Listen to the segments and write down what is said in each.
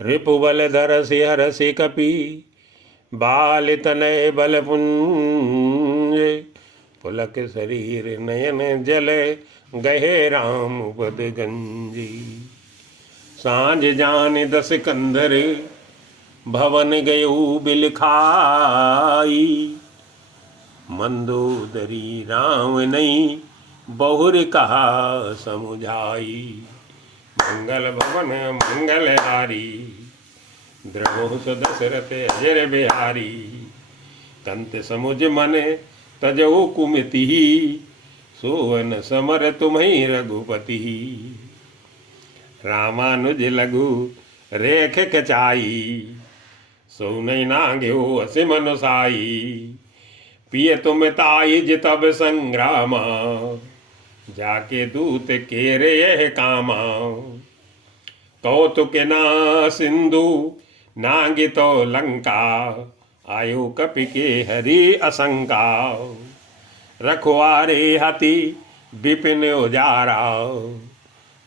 रिपुबल धरसि हरसि कपि बाल तनय बल पुंज पुलक शरीर नयन जल गहे राम पद गंजी। सांझ जान 10 कंधर भवन गयऊ बिलखाई मंदोदरी राम नहीं बहुर कहा समुझाई। मंगल भवन मंगल हारी द्रवहु दशरथ अजर बिहारी। कंत समुझ मन तजऊ कुमति सोवन समर तुम्हि रघुपति। रामानुज लघु रेख कचाई सोनई नाग्यो असिम अनुसाई। पिय तुम ताई जितब संग्रामा जाके दूत केरे यह कामा। कौतुक ना सिंधु नागितो लंका आयो कपि के हरि असंका। रखवारे हति विपिन उजारा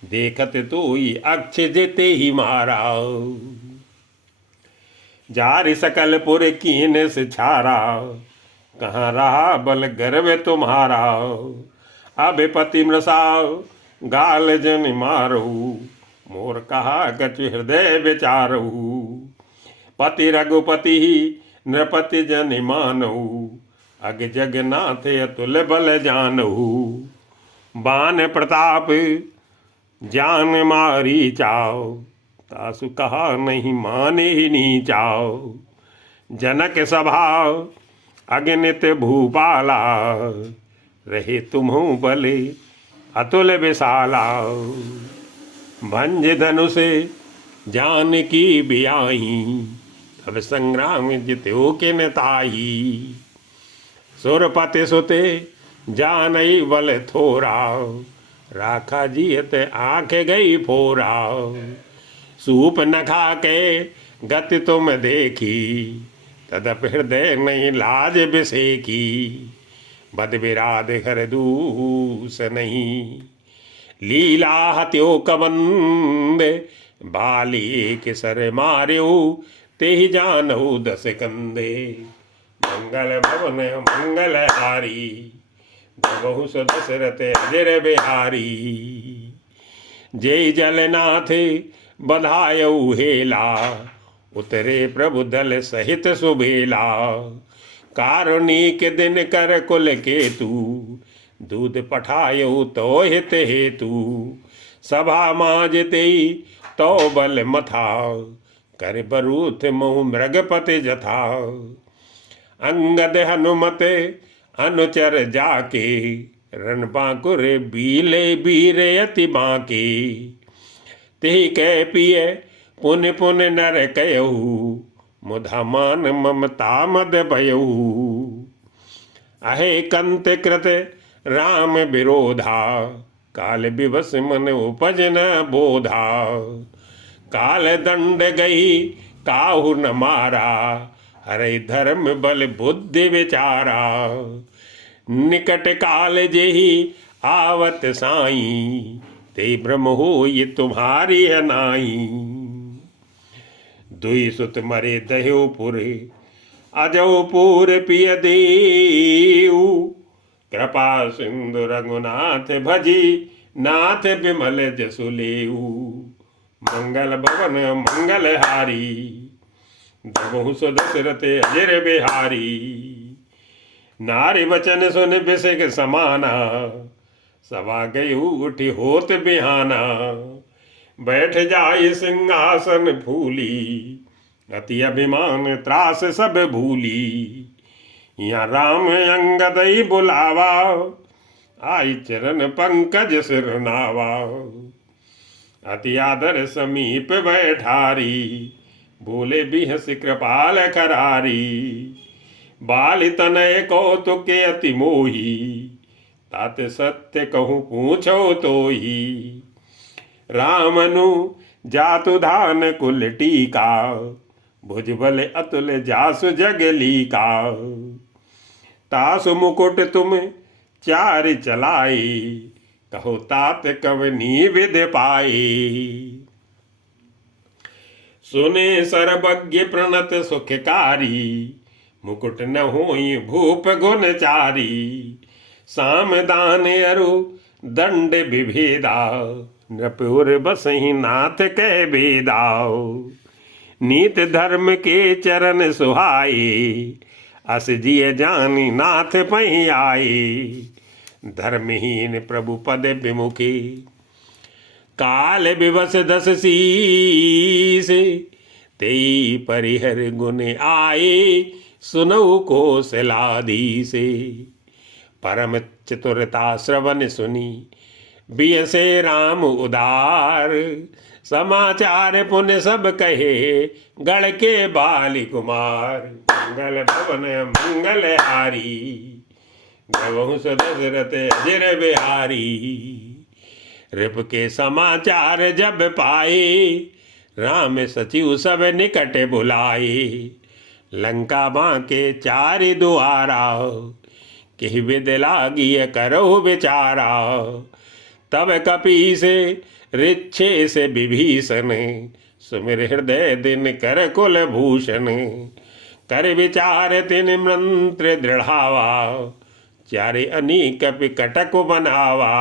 देखत तो ही अक्ष जेते ही मारा। जारि सकल पुर कीन से छारा कहाँ रहा बल गर्व तुम्हारा। अभिपति मृषाओ गाल जन मारो मोर कहा गच हृदय विचारो। पति रघुपति नृपति जन मानो अग जगन्नाथ अतुल बल जानो। बान प्रताप जान मारी चाओ तासु कहा नहीं माने ही नी चाओ। जनक स्वभाव अगणित भूपाला रहे तुम्हु बले अतुल विशाला। भंज धनुष जान की बियाही तब संग्राम जित्यो के नताही। सुरपति सुते जानई बल थोरा राखा जियत आंख गई फोरा। सूप न खा के गति तुम देखी तदप हृदय नहीं लाज बिसेकी। बद विराध हर दूस नहीं लीला हत्यो कबंद। बाली के सर मार्यो ते ही जानहु 10 कंदे। मंगल भवन मंगल हारी बहु दशरथ अजर बिहारी। जय जलनाथ बधायऊ हेला उतरे प्रभु दल सहित सुबेला। कारुणिक दिन कर कुल केतु दूध पठायो तो हित हेतु। सभा माजते तो बल मथा कर बरूथ मोह मृगपति जथा। अंगद हनुमत अनुचर जाके रण बांकुर बीले बीरे अति बांके। तेहि कह पिय पुन पुन नर कयहु मुधा मान ममता मद भयहु। अहे कंत कृत राम विरोधा काल विवश मन उपज न बोधा। काल दंड गई काहु न मारा हरे धर्म बल बुद्धि विचारा। निकट काल जेहि आवत साई ते भ्रम हो ये तुम्हारी है नाई। दुई सुत मरे दह्योपुरे अजौपुर पिय देऊ। कृपा सिंधु रघुनाथ भजी नाथ विमल जसु लेऊ। मंगल भवन मंगल हारी दबहु दशरथ अजर बिहारी। नारी वचन सुन बिसिक समाना सवा गई उठी होत बिहाना। बैठ जाई सिंहासन फूली अति अभिमान त्रास सब भूली। यहाँ राम अंगदई बुलावा आई चरण पंकज सिर नावा। अति आदर समीप बैठारी बोले बिहस कृपाल करारी। बाल तनय कौतुक अति मोही तात सत्य कहूँ पूछो तो ही। रामनु जातु धान कुल टीका भुजबल अतुल जासु जगली का। तासु मुकुट तुम चार चलाई कहो तात कवनी विद पाई। सुने सर्वज्ञ प्रणत सुखकारी, मुकुट न होई भूप गुण चारी। साम दान अरु दंड विभेदा, नृपुर बसहि नाथ कह बेदाओ। नीत धर्म के चरण सुहाए, अस जिय जानी नाथ पहि आए। धर्महीन प्रभु पद विमुखी, काल विवश दस शीस। तेई परिहर गुण आए, सुनऊ कौशलाधीश। परम चतुरता श्रवण सुनी, बियसे राम उदार। समाचार पुण्य सब कहे, गढ़ के बाली कुमार। मंगल भवन मंगल हारी, गवहु दशरथ अजर बिहारी। रिप के समाचार जब पाए, राम सचिव सब निकट बुलाए। लंका बांके चारि दुआरा, कि विद लागिय करहु विचारा। तब कपि से रिच्छे से विभीषण, सुमिर हृदय दिन कर कुल भूषण। कर विचार तिन मंत्र दृढ़ावा, चारि अनीक कटक बनावा।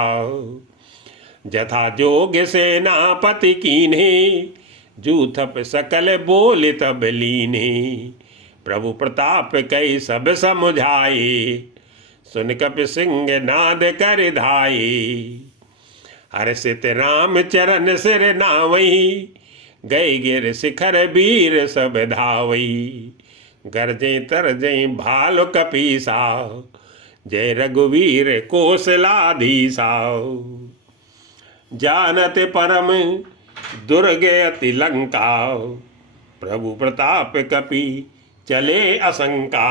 जथा जोग सेनापति कीन्हे, जूथप सकल बोल तब लीन्हे। प्रभु प्रताप कई सब समुझाए, सुन कप सिंह नाद कर धाये। हर्षित राम चरण सिर नावई, गए गिर शिखर वीर सब धावई। गरजे तरजे भालु कपीसा, जय रघुवीर कौशलाधीसा। जानत परम दुर्गे अति लंका, प्रभु प्रताप कपि चले असंका।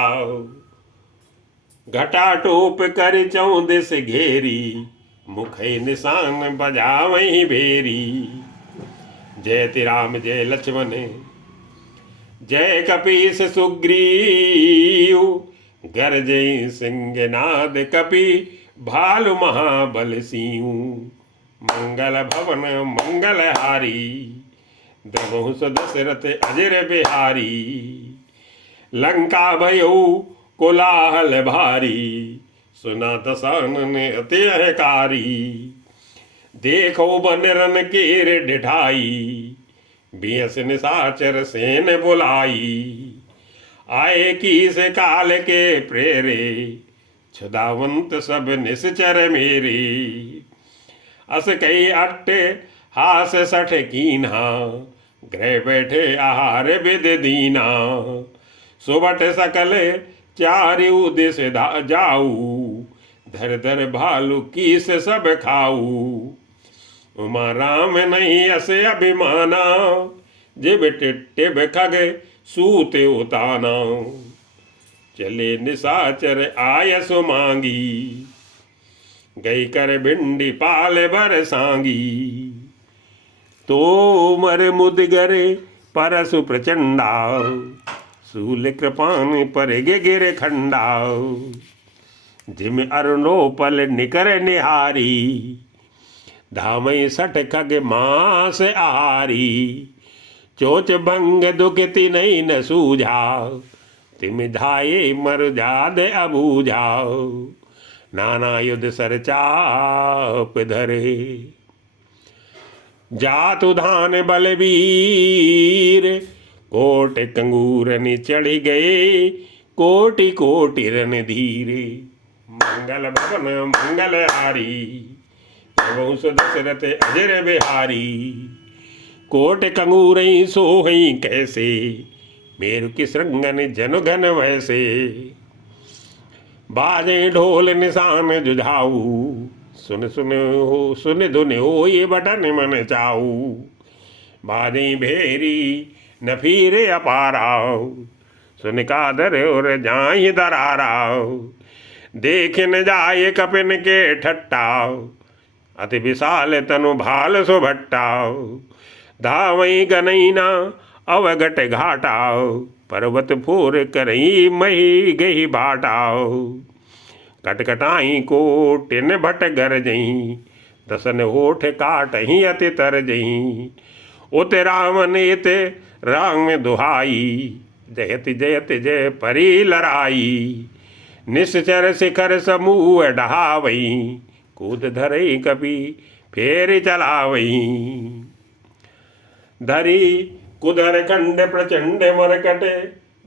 घटाटोप कर चौदिस घेरी, मुखे निशान बजावई बेरी। जय राम जय लक्ष्मण, जय कपीस सुग्रीव। गरजई सिंहनाद कपि, भालु महाबल सिंह। मंगल भवन मंगल हारी, द्रवहु दशरथ अजर बिहारी। लंका भयो कोलाहल भारी, सुना दसानन अति अहकारी। देखो बनरन केर डिठाई, बियस निशाचर सेन बुलाई। आए कीस काल के प्रेरे, छुदावंत सब निश्चर मेरे। अस कई अट्ट हास सठ कीन्हा, गृह बैठे आहार विद दीना। सुबट सकल चारिउ दिस जाऊ, धर धर भालु कीस सब खाऊ। उमा राम नहीं असे अभिमाना, जिब टिब खग सूत उताना। चले निशाचर आयस मांगी, गई कर भिंडी पाल बर सांगी। तो मर मुदगर परसु प्रचंडा, सूल कृपान पर गिर खंडा। जिम अरुणोपल निकर निहारी, धामई सठ खग मास आहारी। चोच भंग दुखति नहीं न सूझा, तिम धाये मर जाद अबूझा। नाना युद्ध सर चाप धरे, जातु धान बलवीर। कोट कंगूरन चढ़ गए, कोटि कोटि रन धीरे। मंगल भवन मंगल हारी, वंश दशरथ अजर बिहारी। कोट कंगूरई सोहई कैसे, मेरु की श्रृंगन जनु घन वैसे। बाजे ढोल निशान जुझाऊ, सुन सुन हो सुन धुन हो ये बटन मन चाऊ। बाजे भेरी न फिरे अपाराव, सुन कादर और जाय दराराव। देख न जाए कपिन के ठट्टाव, अति विशाल तनु भाल सो भट्टाव। धावई गनैना अवगट घाटाव, पर्वत फोर करई मही गही बाटाव। कटकटाई कोटिन भट गरजई, दसन होठ काटही अति तरजई। उत रावण एत राम दुहाई, जयति जयति जय परी लड़ाई। निश्चर शिखर समूह ढहावई, कूद धरई कपि फेर चलावई। धरी कुदर खंड प्रचंड मरकट,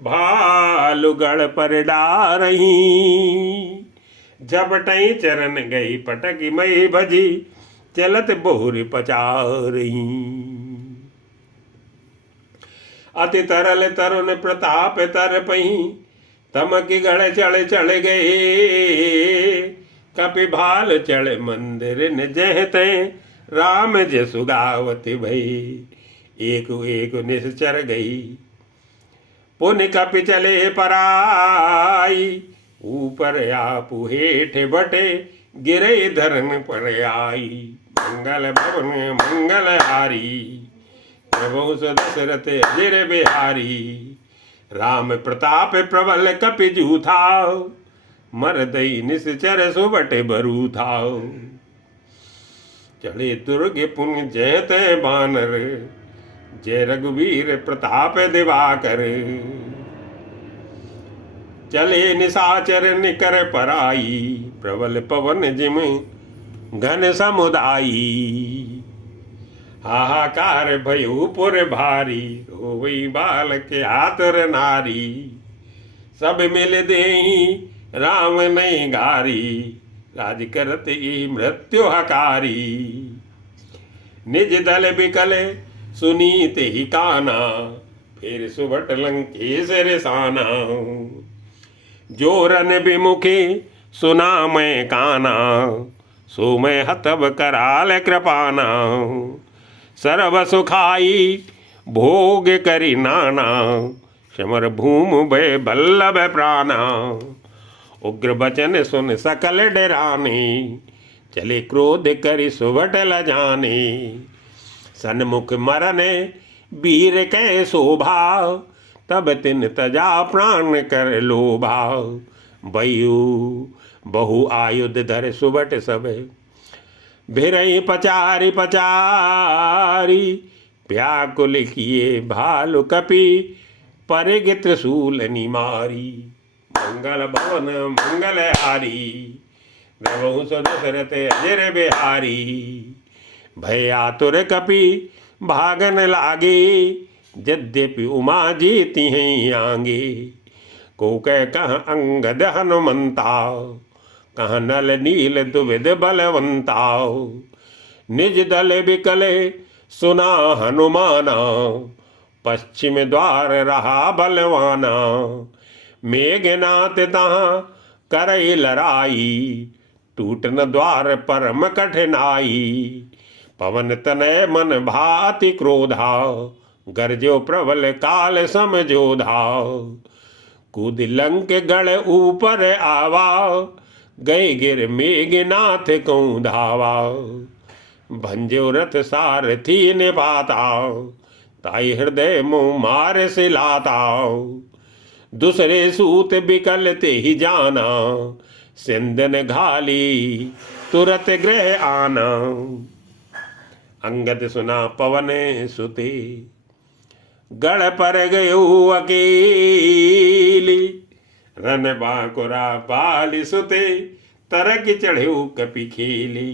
भालुगढ़ पर डारही। झपटई चरण गई पटकी मई भजी, चलत बहुरी पचारही। अति तरल तरुण प्रताप तर पही, तमकी गढ़ चढ़ चढ़ गए। कपि भाल चढ़ मंदिर न जहते, राम जसु गावत भई। एक एक निश्चर गई, पुन कपि चले पराई। ऊपर आपु हेठ बटे, गिरे धरन पर आई। मंगल भवन मंगल हारी, प्रभु दशरथ अजर बिहारी। राम प्रताप प्रबल कपि जूथा, मरदई निश्चर सुबट बरू था। चढ़े दुर्ग पुन जयत बानर, जय रघुवीर प्रताप दिवाकर। चले निशाचर निकर पराई, प्रबल पवन जिम घन समुदायी। हाहाकार भयो पुर भारी, रोवई बालक आतुर नारी। सब मिल देहि राम नहीं गारी, राज करत ई मृत्यु हकारी। निज दल बिकल सुनीत ही काना, फिर सुबट लंकेश रिसाना। जोरन विमुखे सुना मैं काना, सो मैं हतब कराल कृपाना। सर्व सुखाई भोग करी नाना, समर भूमि भय बल्लभ प्राणा। उग्र बचन सुन सकल डराने, चले क्रोध करि सुबट लजाने। सन्मुख मरने वीर कै शोभा, तब तिन तजा प्राण कर लोभा। बयु बहु आयुध धर सुबट सब, भिरई पचारी पचारी। व्याकुल किए भालु कपि, परिग त्रिशूल निमारी। मंगल भवन मंगल हारी, प्रभु दशरथ अजर बिहारी। भय आतुर कपि भागन लागे, यद्यपि उमा जीती हैं आगे। को कह कह अंगद हनुमंता, कह नल नील दुविध बलवंता। निज दल बिकले सुना हनुमाना, पश्चिम द्वार रहा बलवाना। मेघनाथ तहाँ करई लड़ाई, टूटन द्वार परम कठिनाई। पवन तनय मन भाति क्रोधा, गरजो प्रबल काल समझोधा। कूद लंक गढ़ ऊपर आवा, गए गिर मेघनाथ को धावा। भंजो रथ सारथी निभाता, ताई हृदय मुँह मार सिलाता। दूसरे सूत बिकल ते ही जाना, सिंधन घाली तुरत गृह आना। अंगद सुना पवन सुते, गढ़ पर गयो अकेली। रन बांकुरा बाली सुते, तरक चढ़ो कपि खेली।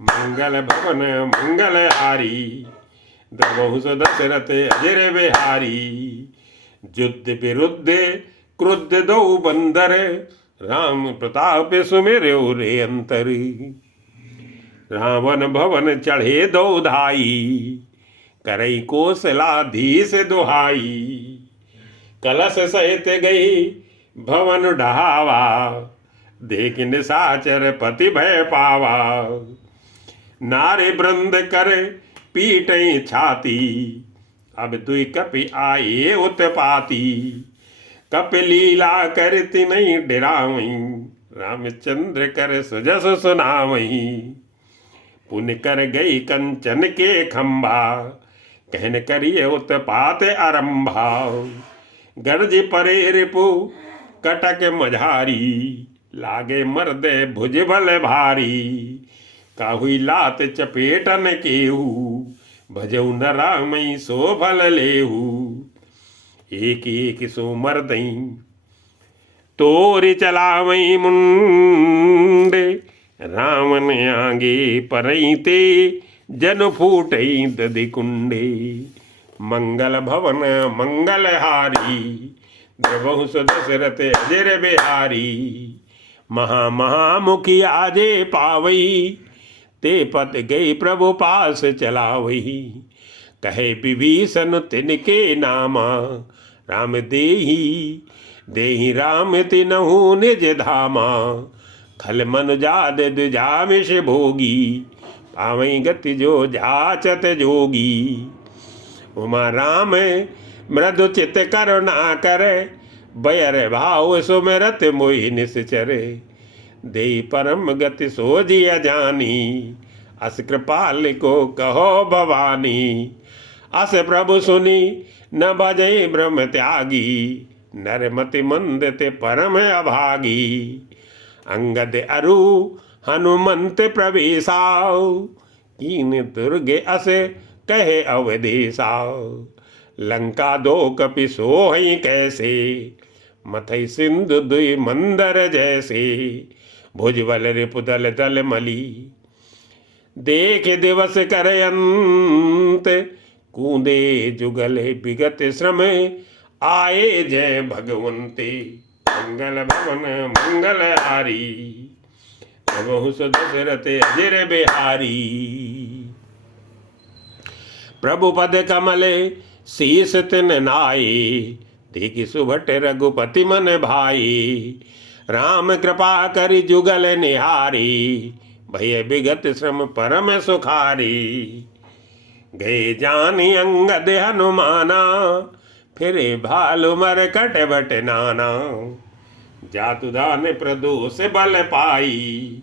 मंगल भवन मंगल हारी, द्रवहु दशरथ अजर बिहारी। युद्ध विरुद्ध क्रुद्ध दो बंदर, राम प्रताप सुमिरयो रे अंतरी। रावण भवन चढ़े दो धाई, करई कौशलाधीश दुहाई। कलश सहित गई भवन ढहावा, देख निशाचर पति भय पावा। नारे वृंद कर पीटई छाती, अब दुई कपि आए उत्पाती। कपि लीला करति नहीं डरावई, रामचंद्र कर सुजस सुनावई। पुन कर गई कंचन के खंबा, कहन करिए उत्पात आरंभा। गर्ज परे रिपु कटक मझारी, लागे मर्दे भुज बल भारी। काहुई लात चपेटन केहू, भजऊ न रामई सो फल लेहू, एक एक सो मरदई तोरि चलावई मुंडे, रावण आगे परई ते जन फूटई दधि कुंडे। मंगल भवन मंगल हारी, द्रवहु सो दशरथ अजर बिहारी। महा महामुखी आजे पावई, ते पत गई प्रभु पास चलावई। कहे विभीषण तिनके नामा, राम देही देहि राम तिनहु निज धामा। खल मनु जाद दुजामिष भोगी, पावई गति जो जाचत जोगी। उमा राम मृदु चित करुणा करे, बयर भाव सुमिरत मोहि निश्चरे। दे परम गति सोजिया जानी, अस कृपाल को कहो भवानी। अस प्रभु सुनी न भजई ब्रह्म त्यागी, नरमति मंद ते परम अभागी। अंगद अरु हनुमंत प्रवेशाओ, कीन दुर्गे अस कहे अवधेशाओ। लंका दो कपि सोहई कैसे, मथई सिंधु दुई मंदर जैसे। भुजबल रिपुदल दल मली, देख दिवस कर अंत। कूदे जुगले विगत श्रम, आए जय भगवंते। मंगल भवन मंगल हारी, प्रभु सो दशरथ अजर बिहारी। प्रभु पद कमले शीस तिन नाई, देखि सुभट रघुपति मन भाई। राम कृपा करि जुगल निहारी, भय विगत श्रम परम सुखारी। गए जानी अंगद हनुमाना, फिरे भालु मर कट बट नाना। जातु दान प्रदोष बल पाई,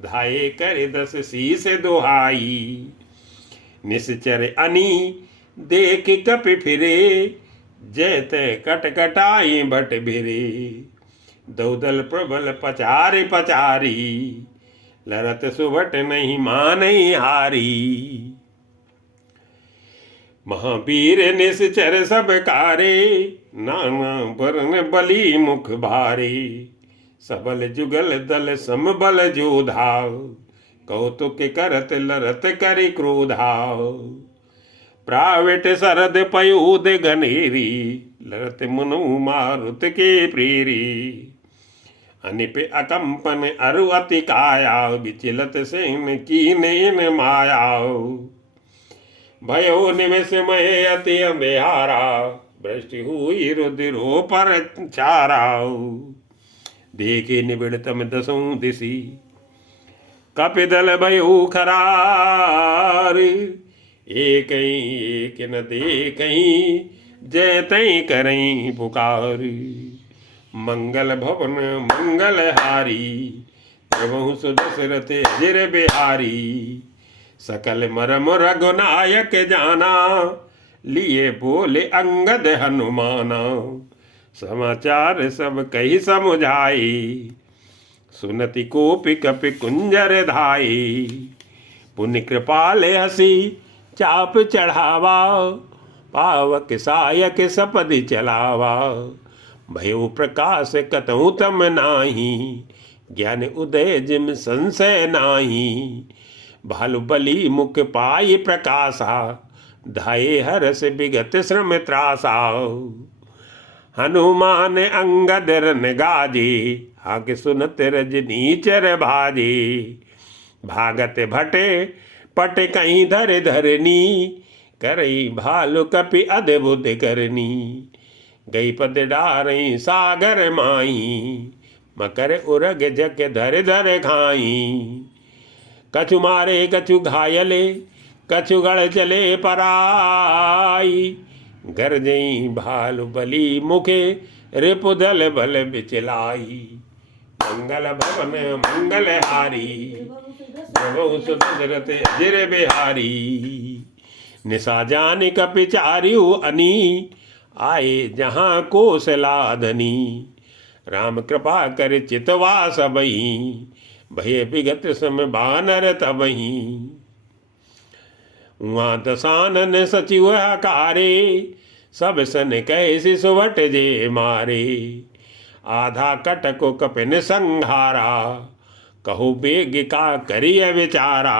धाये कर दस शीस दुहाई। निश्चर अनी देख कपि फिरे, जैत कट कटाई बट भिरे। दौदल प्रबल पचारि पचारी, लरत सुभट नहीं मानई हारी। महावीर निश्चर सब कारे, नाना बरन बली मुख भारे। सबल जुगल दल समबल जोधा, कौतुक करत लरत करि क्रोधा। प्राविट सरद पयूद गनेरी, लरत मुनु मारुत के प्रेरी। अनिप अकंपन अरु अति काया, विचलत सेन कीनेन माया। भयो निवेश महे अति अंधेहारा, वृष्टि हुई रुधिरो पर चारा। देखे निबिड़तम दसों दिशी, कपिदल भयो खरार। एक न देखई, जय तई करई पुकार। मंगल भवन मंगल हारी, प्रभु सो दशरथ अजर बिहारी। सकल मरम रघुनायक जाना, लिए बोले अंगद हनुमाना। समाचार सब कही समुझाई, सुनति कोपि कपि कुंजर धाई। पुण्य कृपाल हसी चाप चढ़ावा, पावक सायक सपदि चलावा। भयो प्रकाश कतहु तम नाही, ज्ञान उदय जिम संशय नाही। भालु बली मुख पाई प्रकाशा, धाये हरस विगत श्रम त्रासा। हनुमान अंगद रन गाजे, आके सुनत रजनी चर भाजे। भागत भटे पट कहीं धर धरनी, करई भालु कपि अद्भुत करनी। गई पद डारई सागर माई, मकर उरग जग धर धर खाई। कछु मारे कछु घायले, कछु गढ़ चले पराई। गरजई भालु बली मुखे, रिपुदल बल बिचलाई। मंगल भवन मंगल हारी, प्रभु सो दशरथ अजर बिहारी। निशा जान कपि चारियु अनी, आए जहाँ कोसलाधनी। राम कृपा कर चितवा सबही, भय विगत सम बानर तबही। उहाँ दसानन सचिव हकारे, सब सन कैसी सुवट जे मारे। आधा कटको कपिन संहारा, कहो बेग का करिय विचारा।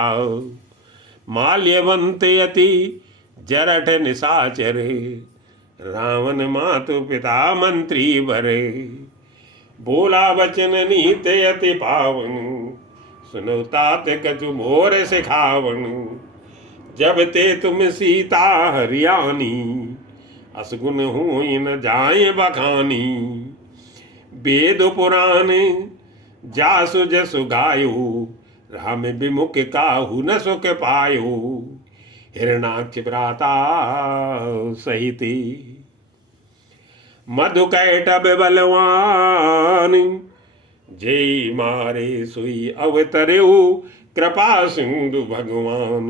माल्यवंत यति जरठ निशाचर, रावण मातु पिता मंत्री भरे। बोला वचन नीत यति पावन, सुनो तात कछु मोर सिखावन। जब ते तुम सीता हरियाणी, असगुन हुई न जाए बखानी। वेद पुराण जासु जसु गायो, राम विमुख काहु न सुख पायो। हिरणाक्ष भ्राता सहित, मधुकैटभ बलवान। जय मारे सुई अवतर्यो, कृपा सिंधु भगवान।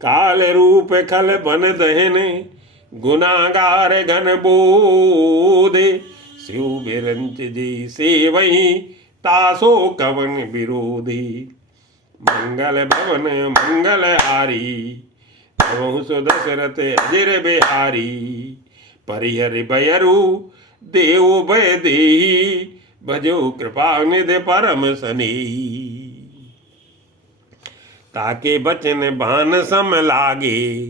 काल रूप खल बन दहन, गुनागार घन बोधे। शिव बिरंच जी से वही, तासो कवन विरोधी। मंगल भवन मंगल हारी, प्रभु सो दशरथ अजिर बिहारी। परिहर बयरु देव भय देहि, भजो कृपा निधि परम सनेही। ताके बचन बान सम लागे,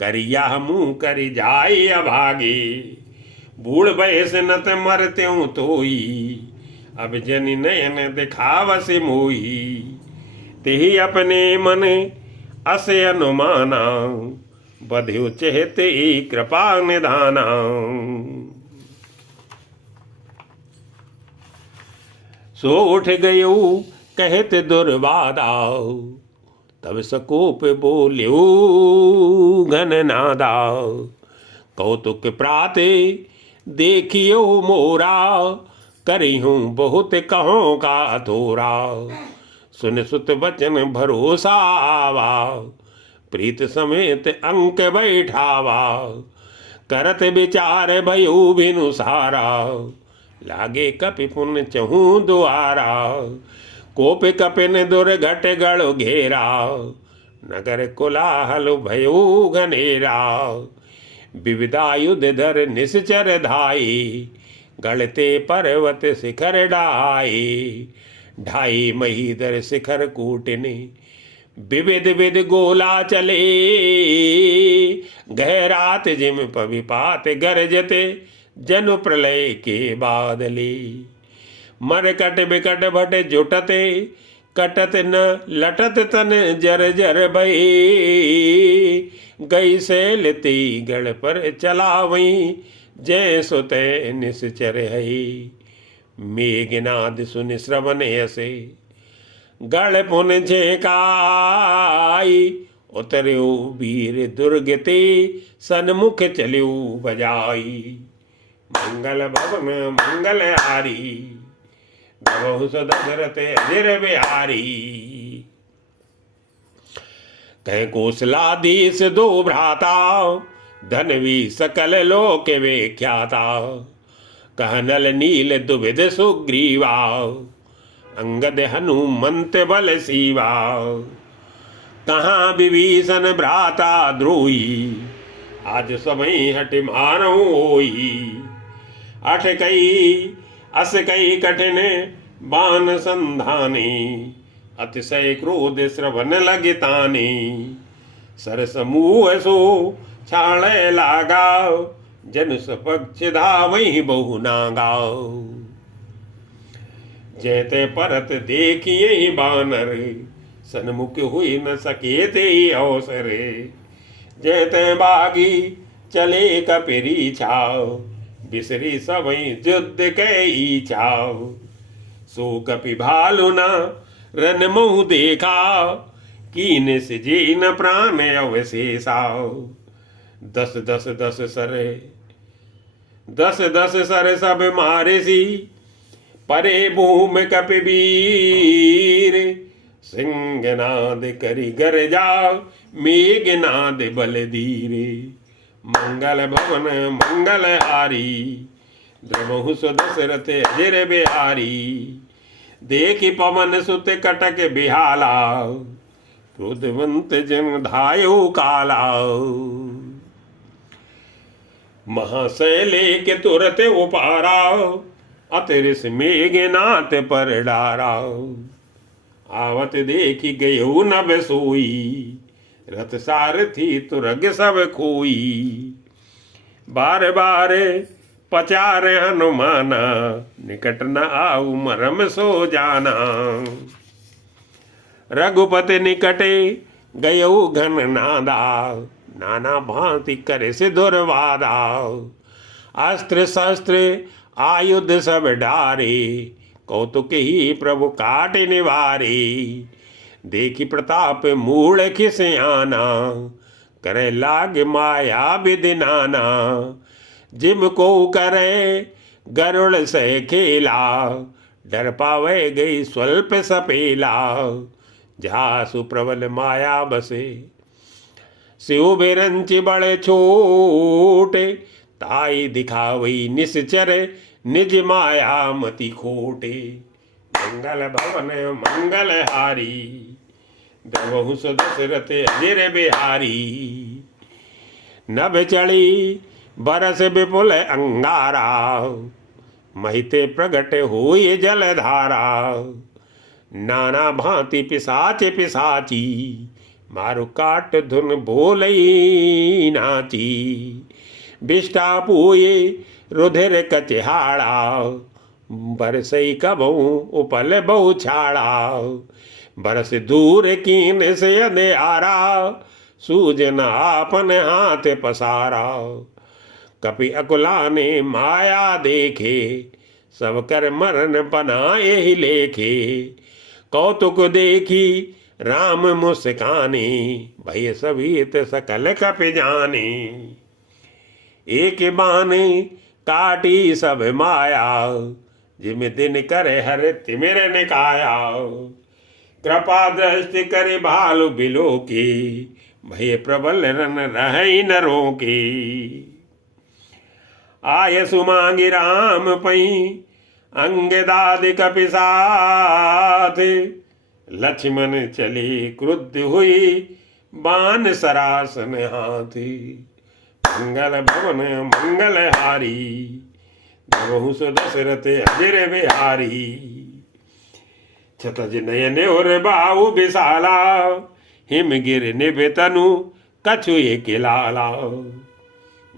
करिया मुँह कर जाय अभागे। बूढ़ बयस नत मरत्यों तोई, अब जनि नयन दिखावस मोही। तेहि अपने मन असे अनुमाना, बध्यो चहते कृपा निधाना। सो उठ गयो कहत दुर्वादा, तब सकोप बोल्यो घननादा। कौतुक प्राते देखियो मोरा, करी हूँ बहुत कहों का थोरा। सुन सुत वचन भरोसा आवा, प्रीत समेत अंक बैठावा। करत विचार भयो बिनु सारा, लागे कपि पुन चहूँ द्वारा। कोप कपिन दुर्घट गढ़ घेरा, नगर कोलाहल भयो घनेरा। विविधायुध धर निश्चर धाई, गढ़ते पर्वत शिखर ढाई। ढाई महीधर शिखर कूटने, विविध विध गोला चले। गहरात जिम पविपात गरजते, जनु प्रलय के बादले। मरकट बिकट भट जुटते, कटत न लटत तन जर जर भई। गई सैलती गढ़ पर चलावई, जय सुते निश्चर है। मेघनाद सुन श्रवण ऐसे, गढ़ पुन झेकाई। उतर्यो वीर दुर्गते, सन्मुख चल्यो बजाई। मंगल भवन मंगल हारी, बहु सो दशरथ अजिर बिहारी। कह कौशलाधीश दो भ्राता, धनवी सकल लोक विख्याता। कह नल नील दुविध सुग्रीवा, अंगद हनुमंत बल सीवा। कहाँ विभीषण भ्राता द्रोही, आज समय हट मारो होई। अठ कई अस कई कठिन बान संधाने, अतिशय क्रोध श्रवण लगताने। सर समूह सो छाड़े लागा, जन सपक्ष धावई बहु नागाओ। जैते परत देखिए ही बानर, सन्मुख हुई न सके ते अवसर। जैते बागी चले कपिरी छाओ, बिसरी सबई युद्ध के इच्छाओ। सो कपि भालु न रन मुँह देखा, कीन सिजे न प्राण अवशेषाओ। दस दस दस सर सब मारे सी, परे भूमि कपिवीर। सिंहनाद करि गरजा, मेघनाद बल धीरे। मंगल भवन मंगल हारी, द्रवहु सो दशरथ अजिर बिहारी। देखि पवन सुत कटक बिहाला, क्रोधवंत जन धायो काला। महाशैले के तुरत उपारा, अतिरिस मेघनाथ पर डारा। आवत देखी गयो नभ सोई, रथ सारथी तुरग सब खोई। बार बार पचार हनुमाना, निकट न आऊ मरम सो जाना। रघुपति निकटे गयो घन नादा, नाना भांति करे से दुर्वादा। अस्त्र शस्त्र आयुध सब डारे, कौतुक ही प्रभु काट निवारे। देखी प्रताप मूल खिसियाना, करे लाग माया विधि नाना। जिम को करे गरुड़ से खेला, डर पावे गई स्वल्प सपेला। जहाँ सुप्रबल माया बसे, शिव बिरंच बड़े छोटे। ताई दिखावई निश्चर निज माया मति खोटे। मंगल भवन मंगल हारी, देवहु दशरथ अजर बिहारी। नभ चढ़ी बरस विपुल अंगारा, महिते प्रगट हुई जलधारा। नाना भांति पिसाच पिसाची, मारु काट धुन बोलई नाची। बिष्टा पुए रुधिर कचहाड़ा, बरसई कबहू उपल बहु छाड़ा। बरस दूर कीन से अंधियारा, सूजन आपन हाथ पसारा। कपि अकुलाने माया देखे, सब कर मरण बनाए ही लेखे। कौतुक देखी राम मुस्काने, भय सभीत सकल कपि जाने। एक बाण काटी सब माया, जिम दिन करे हर तिमिर निकाया। कृपा दृष्टि करे भालु बिलो के, भय प्रबल रन रहे नरों के। आय सुमांगी राम पई, अंगदादि कपि साथ। लक्ष्मण चले क्रुद्ध हुई, बाण सरासन हाथी। मंगल भवन मंगल हारी, देवहु दशरथ अजर बिहारी। क्षतज नयन और बाहु विशाला, हिमगिर निभ तनु कछु एक लाला।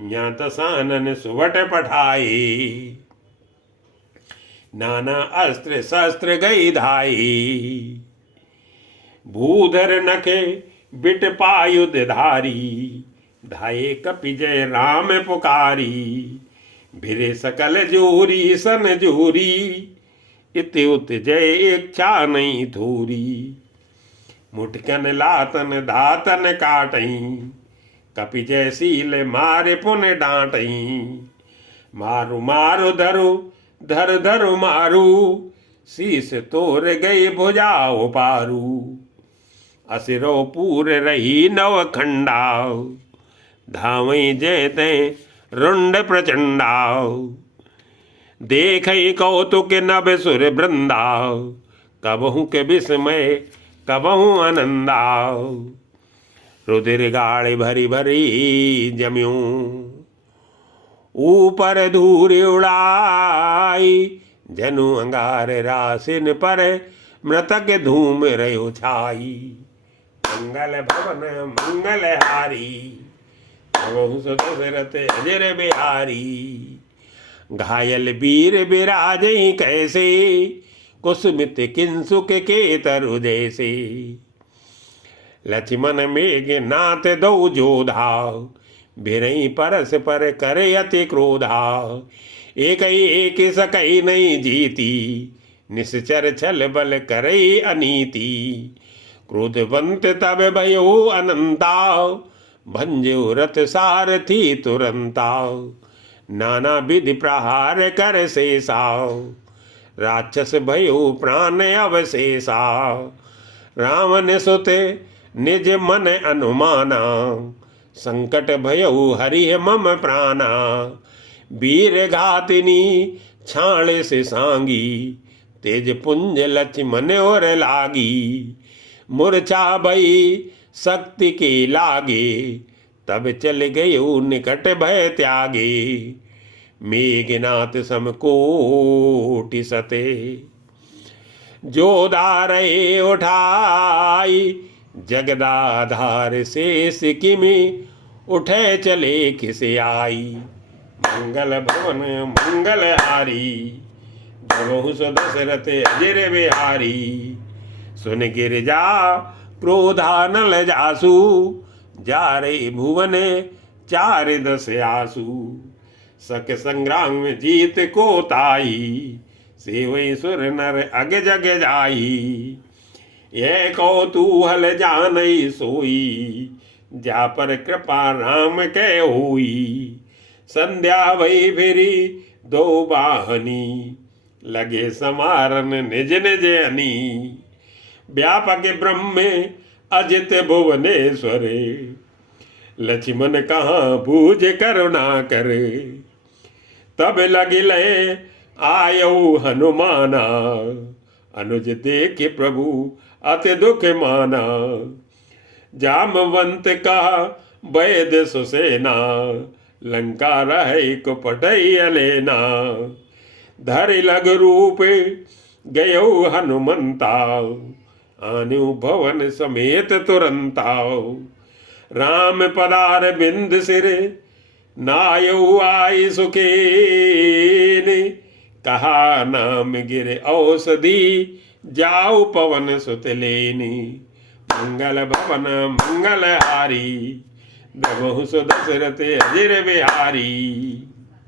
ज्ञात सानन सुवट पठाए, नाना अस्त्र शस्त्र गई धाई। भूधर नखे बिट पायुध धारी, धाये कपि जय राम पुकारी। भिरे सकल जोरी सन जोरी, इति उत जय इच्छा नहीं थोरी। मुठकन लातन धातन काटई, कपि जय सील मारे पुन डांटई। मारु मारु धरु धर धरु मारू, शीस तोर गई भुजा उपारू। असिरो पूर रही नव खंडा, धावई जयते रुंड प्रचंडा। देखई कौतुक नभ सुर वृंदा, कबहू के विस्मय कबहू आनंदा। रुधिर गाड़ भरी भरी जम्यू, ऊपर धूर उड़ाई। जनु अंगार रासिन पर, मृतक धूम रहो छाई। मंगल भवन मंगल हारी, दशरथ अजर बिहारी। घायल वीर बिराजई कैसे, कुसुमित किंसुक के तरु जैसे। लक्ष्मण मेघ नाथ दो जोधा, भिरई परस पर करे अति क्रोधा। एक सकई नहीं जीती, निश्चर छल बल करई अनीति। क्रोधवंत तब भयो अनंता, भंजो रथ सारथी तुरंता। नाना विधि प्रहार कर शेषा, राक्षस भयो प्राण अवशेषा। रावण सुत निज मन अनुमाना, संकट भयउ हरि मम प्राणा। वीर घातिनी छाण से सांगी, तेज पुंज लक्ष्मण और लागी। मूर्छा भई शक्ति की लागे, तब चल गयो निकट भय त्यागे। मेघनाथ समकोटि सते, जो दारे उठाई, जगदाधार शेष किमि, उठे चले किसे आई। मंगल भवन मंगल हारी, जबहु सो दशरथ अजर बिहारी। सुन गिरजा क्रोधानल जासु, जारे भुवन चार दस आसु। सक संग्राम में जीत को ताई, सेवई सुर नर अग जग जाई। ये कौतूहल जानई सोई, जा पर कृपा राम के होई। संध्या भई फिरी दो बाहनी, लगे समारन निज निज अनी। व्यापक ब्रह्म अजित भुवनेश्वरे, लक्ष्मण कहाँ बूझ करुणा करे। तब लगिले आयऊ हनुमाना, अनुज देख प्रभु अति दुख माना। जामवंत का वैद सुसेना, लंका रहे को पटई अलेना। धरि लग रूप गयो हनुमंता, आनु भवन समेत तुरंता। राम पदार बिंद सिर, नायऊ आई सुखेन। कहा नाम गिर औषधि, जाऊ पवन सुत लेनी। मंगल भवन मंगल हारी, दबहु सो दशरथ अजर बिहारी।